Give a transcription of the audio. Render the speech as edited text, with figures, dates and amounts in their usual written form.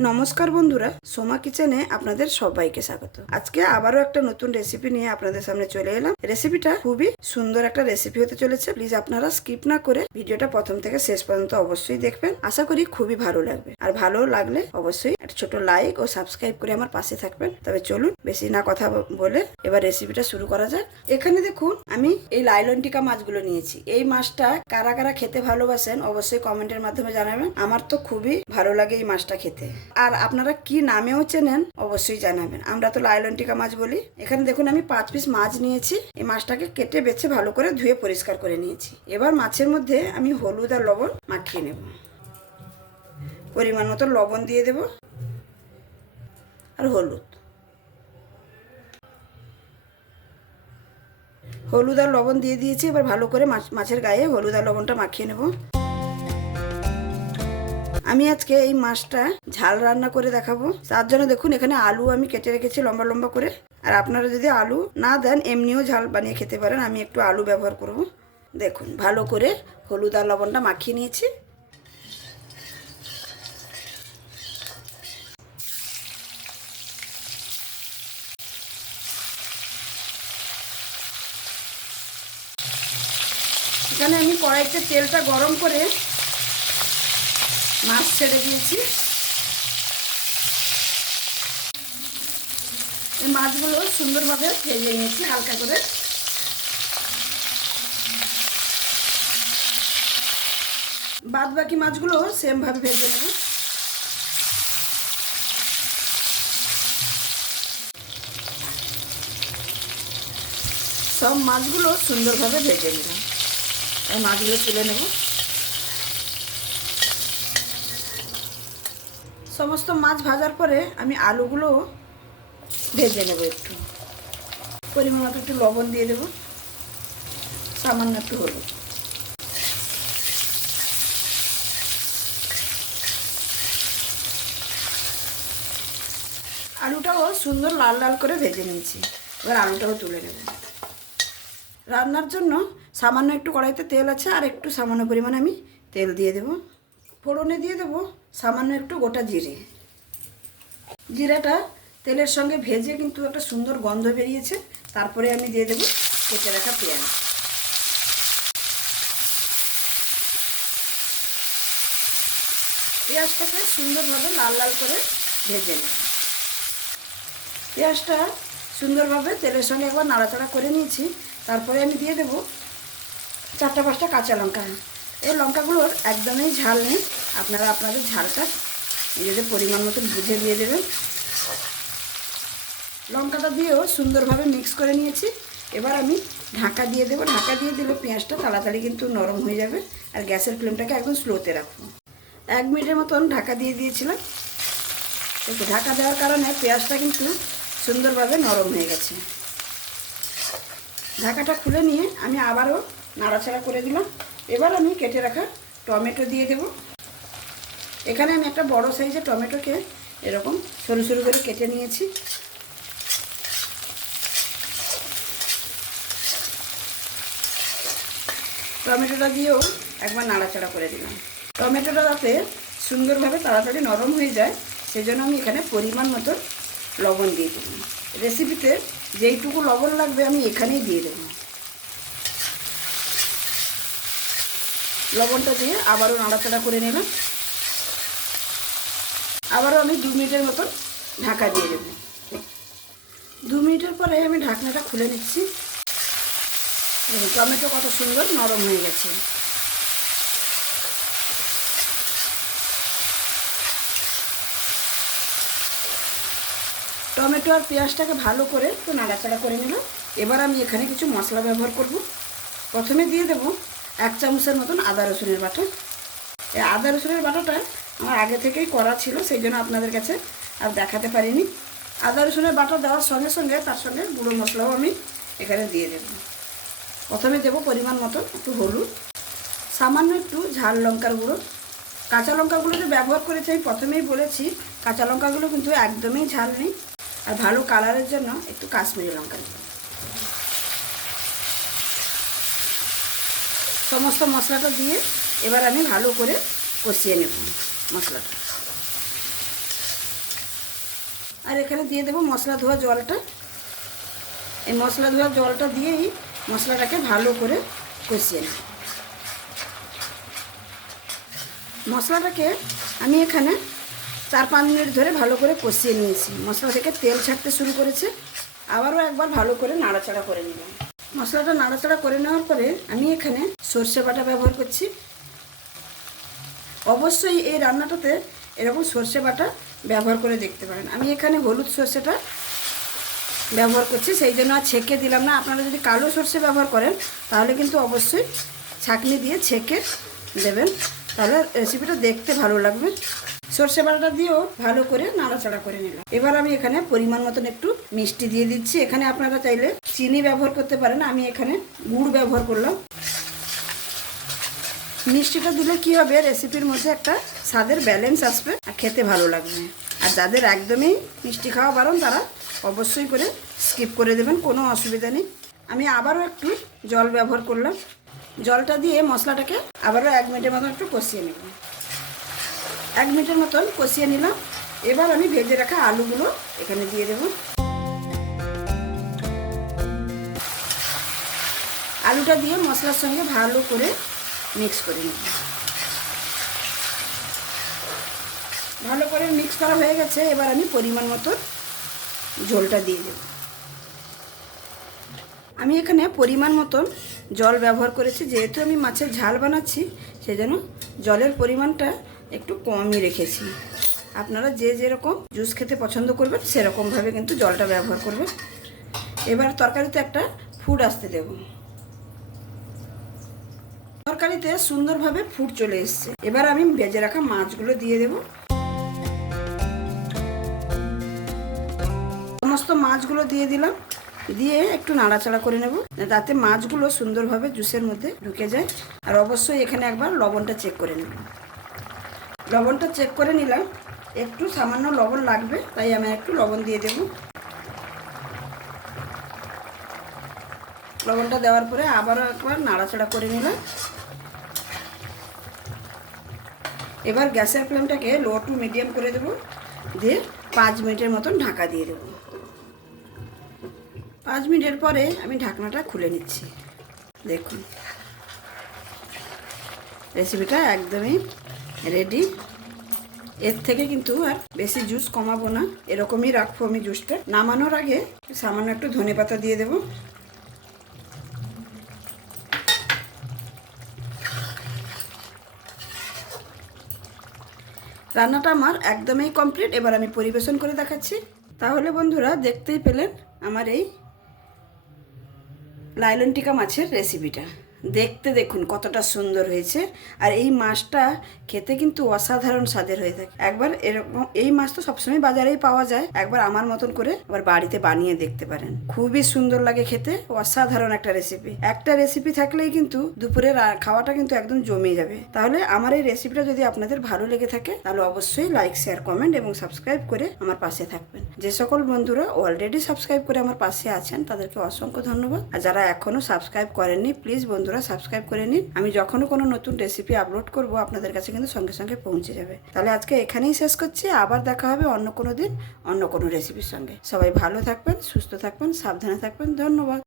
নমস্কার বন্ধুরা, সোমা কিচেনে আপনাদের সবাইকে স্বাগত। আজকে আবারও একটা নতুন রেসিপি নিয়ে আপনাদের সামনে চলে এলাম। রেসিপিটা খুবই সুন্দর একটা রেসিপি হতে চলেছে। প্লিজ আপনারা স্কিপ না করে ভিডিওটা প্রথম থেকে শেষ পর্যন্ত অবশ্যই দেখবেন। আশা করি খুবই ভালো লাগবে। আর ভালো লাগলে অবশ্যই একটা ছোট লাইক ও সাবস্ক্রাইব করে আমার পাশে থাকবেন। তবে চলুন বেশি না কথা বলে এবার রেসিপিটা শুরু করা যাক। এখানে দেখুন আমি এই লাইলন টিকা মাছগুলো নিয়েছি। এই মাছটা কারা কারা খেতে ভালোবাসেন অবশ্যই কমেন্টের মাধ্যমে জানাবেন। আমার তো খুবই ভালো লাগে এই মাছটা খেতে। আর আপনারা কি নামেও চেনেন অবশ্যই জানাবেন। আমরা তো লাইলন টিকা মাছ বলি। এখানে দেখুন আমি 5 পিস মাছ নিয়েছি। এই মাছটাকে কেটে বেছে ভালো করে ধুয়ে পরিষ্কার করে নিয়েছি। এবার মাছের মধ্যে আমি হলুদ আর লবণ মাখিয়ে নেব। পরিমাণ মতো লবণ দিয়ে দেব আর হলুদ আর লবণ দিয়ে দিয়েছি। এবার ভালো করে মাছের গায়ে হলুদ আর লবণটা মাখিয়ে নেব। আমি আজকে এই মাছটা ঝাল রান্না করে দেখাবো। তার জন্য দেখুন এখানে আলু আমি কেটে রেখেছি লম্বা লম্বা করে। আর আপনারা যদি আলু না দেন এমনিও ঝাল বানিয়ে খেতে পারেন। আমি একটু আলু ব্যবহার করব। দেখুন ভালো করে হলুদ আর লবণটা মাখিয়ে নিয়েছি। এখানে আমি কড়াইতে তেলটা গরম করে মাছ ছেড়ে দিয়েছি। এই মাছগুলো সুন্দরভাবে ভেজে নিয়েছি হালকা করে। বাদ বাকি মাছগুলো সেমভাবে ভেজে নেব। সব মাছগুলো সুন্দরভাবে ভেজে নেব। এই মাছগুলো তুলে নেব। সমস্ত মাছ ভাজার পরে আমি আলুগুলো ভেজে নেব। একটু পরিমাণ মতো একটু লবণ দিয়ে দেব, সামান্য একটু হলুদ। আলুটাও সুন্দর লাল লাল করে ভেজে নিয়েছি। এবার আলুটাও তুলে নেব। রান্নার জন্য সামান্য একটু কড়াইতে তেল আছে, আর একটু সামান্য পরিমাণে আমি তেল দিয়ে দেব। ফোড়নে দিয়ে দেব সামান্য একটু গোটা জিরে। জিরাটা তেলের সঙ্গে ভেজে কিন্তু একটা সুন্দর গন্ধ বেরিয়েছে। তারপরে আমি দিয়ে দেব কেটে রাখা পেঁয়াজ। পেঁয়াজটাকে সুন্দরভাবে লাল লাল করে ভেজে নেব। পেঁয়াজটা সুন্দরভাবে তেলের সঙ্গে একবার নাড়াচাড়া করে নিয়েছি। তারপরে আমি দিয়ে দেব 4-5টা কাঁচা লঙ্কা। এই লঙ্কাগুলোর একদমই ঝাল নেই। আপনারা আপনাদের ঝালটা নিজেদের পরিমাণ মতো বুঝে দিয়ে দেবেন। লঙ্কাটা দিয়েও সুন্দরভাবে মিক্স করে নিয়েছি। এবার আমি ঢাকা দিয়ে দেবো। ঢাকা দিয়ে দিলে পেঁয়াজটা তাড়াতাড়ি কিন্তু নরম হয়ে যাবে। আর গ্যাসের ফ্লেমটাকে একদম স্লোতে রাখবো। 1 মিনিটের মতন ঢাকা দিয়ে দিয়েছিলাম। একটু ঢাকা দেওয়ার কারণে পেঁয়াজটা কিন্তু সুন্দরভাবে নরম হয়ে গেছে। ঢাকাটা খুলে নিয়ে আমি আবারও নাড়াচাড়া করে দিলাম। এবার আমি কেটে রাখা টমেটো দিয়ে দেব। এখানে আমি একটা বড় সাইজের টমেটোকে এরকম সরু সরু করে কেটে নিয়েছি। টমেটোটা দিয়েও একবার নাড়াচাড়া করে দিলাম। টমেটোটা যাতে সুন্দরভাবে তাড়াতাড়ি নরম হয়ে যায় সেজন্য আমি এখানে পরিমাণ মতো লবণ দিয়ে দিলাম। রেসিপিতে যেইটুকু লবণ লাগবে আমি এখানেই দিয়ে দেব। লবণটা দিয়ে আবারও নাড়াচাড়া করে নিলাম। আবারও আমি 2 মিনিটের মতন ঢাকা দিয়ে দেব। 2 মিনিটের পরে আমি ঢাকনাটা খুলে নিচ্ছি। টমেটো কত সুন্দর নরম হয়ে গেছে। টমেটো আর পেঁয়াজটাকে ভালো করে একটু নাড়াচাড়া করে নিলাম। এবার আমি এখানে কিছু মশলা ব্যবহার করব। প্রথমে দিয়ে দেব 1 চামচের মতন আদা রসুনের বাটা। এই আদা রসুনের বাটাটা আমার আগে থেকেই করা ছিল, সেই জন্য আপনাদের কাছে আর দেখাতে পারিনি। আদা রসুনের বাটা দেওয়ার সঙ্গে সঙ্গে তার সঙ্গে গুঁড়ো মশলাও আমি এখানে দিয়ে দেব। প্রথমে দেব পরিমাণ মতো একটু হলুদ, সামান্য একটু ঝাল লঙ্কার গুঁড়ো। কাঁচা লঙ্কাগুলো যে ব্যবহার করেছি আমি প্রথমেই বলেছি, কাঁচা লঙ্কাগুলো কিন্তু একদমই ঝাল নেই। আর ভালো কালারের জন্য একটু কাশ্মীরি লঙ্কার গুঁড়ো। সমস্ত মশলাটা দিয়ে এবার আমি ভালো করে কষিয়ে নেব মশলাটা। আর এখানে দিয়ে দেবো মশলা ধোয়া জলটা। এই মশলা ধোয়া জলটা দিয়েই মশলাটাকে ভালো করে কষিয়ে নিই। মশলাটাকে আমি এখানে 4-5 মিনিট ধরে ভালো করে কষিয়ে নিয়েছি। মশলা থেকে তেল ছাড়তে শুরু করেছে। আবারও একবার ভালো করে নাড়াচাড়া করে নিলাম। মশলাটা নাড়াচাড়া করে নেওয়ার পরে আমি এখানে সর্ষে বাটা ব্যবহার করছি। অবশ্যই এই রান্নাটাতে এরকম সর্ষে বাটা ব্যবহার করে দেখতে পারেন। আমি এখানে হলুদ সর্ষেটা ব্যবহার করছি, সেই জন্য আর ছেঁকে দিলাম না। আপনারা যদি কালো সর্ষে ব্যবহার করেন তাহলে কিন্তু অবশ্যই ছাঁকনি দিয়ে ছেঁকে দেবেন, তাহলে রেসিপিটা দেখতে ভালো লাগবে। সর্ষে বাটাটা দিয়েও ভালো করে নাড়াচাড়া করে নিলাম। এবার আমি এখানে পরিমাণ মতন একটু মিষ্টি দিয়ে দিচ্ছি। এখানে আপনারা চাইলে চিনি ব্যবহার করতে পারেন, আমি এখানে গুড় ব্যবহার করলাম। মিষ্টিটা দিলে কি হবে, রেসিপির মধ্যে একটা স্বাদের ব্যালেন্স আসবে আর খেতে ভালো লাগবে। আর যাদের একদমই মিষ্টি খাওয়া বারণ তারা অবশ্যই করে স্কিপ করে দেবেন, কোনো অসুবিধা নেই। আমি আবারও একটু জল ব্যবহার করলাম। জলটা দিয়ে মশলাটাকে আবারও 1 মিনিটের মতন একটু কষিয়ে নেব। 1 মিনিটের মতন কষিয়ে নিলাম। এবার আমি ভেজে রাখা আলুগুলো এখানে দিয়ে দেব। আলুটা দিয়ে মশলার সঙ্গে ভালো করে মিক্স করে নেব। ভালো করে মিক্স করা হয়ে গেছে। এবার আমি পরিমাণ মতো ঝোলটা দিয়ে দেব। আমি এখানে পরিমাণ মতন জল ব্যবহার করেছি, যেহেতু আমি মাছের ঝাল বানাচ্ছি সেজন্য জলের পরিমাণটা একটু কমই রেখেছি। আপনারা যে যেরকম জুস খেতে পছন্দ করবেন সেরকমভাবে কিন্তু জলটা ব্যবহার করবেন। এবার তরকারিতে একটা ফুট আসতে দেব। তরকারিতে সুন্দরভাবে ফুট চলে এসছে। এবার আমি ভেজে রাখা মাছগুলো দিয়ে দেব। সমস্ত মাছগুলো দিয়ে দিলাম, দিয়ে একটু নাড়াচাড়া করে নেব যাতে মাছগুলো সুন্দরভাবে জুসের মধ্যে ঢুকে যায়। আর অবশ্যই এখানে একবার লবণটা চেক করে নেব। লবণটা চেক করে নিলাম, একটু সামান্য লবণ লাগবে, তাই আমি একটু লবণ দিয়ে দেব। লবণটা দেওয়ার পরে আবারও একবার নাড়াচাড়া করে নিলাম। এবার গ্যাসের ফ্লেমটাকে লো টু মিডিয়াম করে দেব, দিয়ে 5 মিনিটের মতন ঢাকা দিয়ে দেব। 5 মিনিটের পরে আমি ঢাকনাটা খুলে নিচ্ছি। দেখুন রেসিপিটা একদমই রেডি। এর থেকে কিন্তু আর বেশি জুস কমাবো না, এরকমই রাখবো আমি জুসটা। নামানোর আগে সামান্য একটু ধনেপাতা দিয়ে দেব। রান্নাটা আমার একদমই কমপ্লিট। এবার আমি পরিবেশন করে দেখাচ্ছি। তাহলে বন্ধুরা দেখতেই পেলেন আমার এই লাইলন টিকা মাছের রেসিপিটা। দেখতে দেখুন কতটা সুন্দর হয়েছে। আর এই মাছটা খেতে কিন্তু অসাধারণ স্বাদের হয়ে থাকে। একবার এরকম, এই মাছ তো সবসময় বাজারেই পাওয়া যায়, একবার আমার মতন করে আবার বাড়িতে বানিয়ে দেখতে পারেন। খুবই সুন্দর লাগে খেতে, অসাধারণ একটা রেসিপি। একটা রেসিপি থাকলেই কিন্তু দুপুরের খাওয়াটা কিন্তু একদম জমে যাবে। তাহলে আমার এই রেসিপিটা যদি আপনাদের ভালো লেগে থাকে তাহলে অবশ্যই লাইক, শেয়ার, কমেন্ট এবং সাবস্ক্রাইব করে আমার পাশে থাকবেন। যে সকল বন্ধুরা অলরেডি সাবস্ক্রাইব করে আমার পাশে আছেন তাদেরকে অসংখ্য ধন্যবাদ। আর যারা এখনো সাবস্ক্রাইব করেননি প্লিজ বন্ধুরা সাবস্ক্রাইব করে নিন। আমি যখনও কোনো নতুন রেসিপি আপলোড করব আপনাদের কাছে কিন্তু সঙ্গে সঙ্গে পৌঁছে যাবে। তাহলে আজকে এখানেই শেষ করছি। আবার দেখা হবে অন্য কোনো দিন অন্য কোনো রেসিপির সঙ্গে। সবাই ভালো থাকবেন, সুস্থ থাকবেন, সাবধানে থাকবেন। ধন্যবাদ।